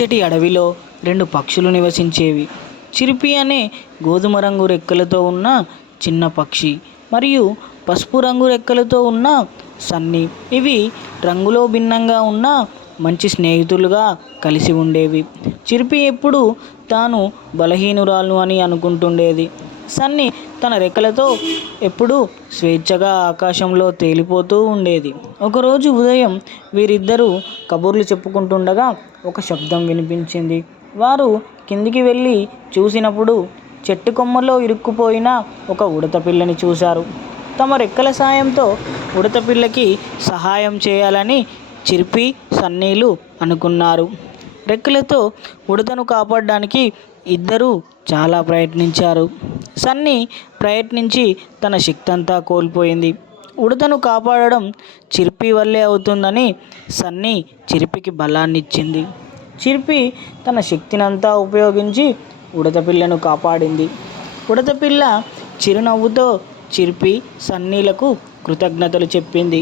పచ్చటి అడవిలో రెండు పక్షులు నివసించేవి. చిలిపి అనే గోధుమ రంగు రెక్కలతో ఉన్న చిన్న పక్షి మరియు పసుపు రంగు రెక్కలతో ఉన్న సన్నీ. ఇవి రంగులో భిన్నంగా ఉన్న మంచి స్నేహితులుగా కలిసి ఉండేవి. చిలిపి ఎప్పుడు తాను బలహీనురాలు అని అనుకుంటుండేది. సన్నీ తన రెక్కలతో ఎప్పుడూ స్వేచ్ఛగా ఆకాశంలో తేలిపోతూ ఉండేది. ఒకరోజు ఉదయం వీరిద్దరూ కబుర్లు చెప్పుకుంటుండగా ఒక శబ్దం వినిపించింది. వారు కిందికి వెళ్ళి చూసినప్పుడు చెట్టు కొమ్మలో ఇరుక్కుపోయిన ఒక ఉడత పిల్లని చూశారు. తమ రెక్కల సాయంతో ఉడత పిల్లకి సహాయం చేయాలని చిలిపి, సన్నీలు అనుకున్నారు. రెక్కలతో ఉడతను కాపాడడానికి ఇద్దరూ చాలా ప్రయత్నించారు. సన్నీ ప్రయత్నించి తన శక్తి అంతా కోల్పోయింది. ఉడతను కాపాడడం చిలిపి వల్లే అవుతుందని సన్నీ చిలిపికి బలాన్నిచ్చింది. చిలిపి తన శక్తినంతా ఉపయోగించి ఉడత పిల్లను కాపాడింది. ఉడత పిల్ల చిరునవ్వుతో చిలిపి, సన్నీలకు కృతజ్ఞతలు చెప్పింది.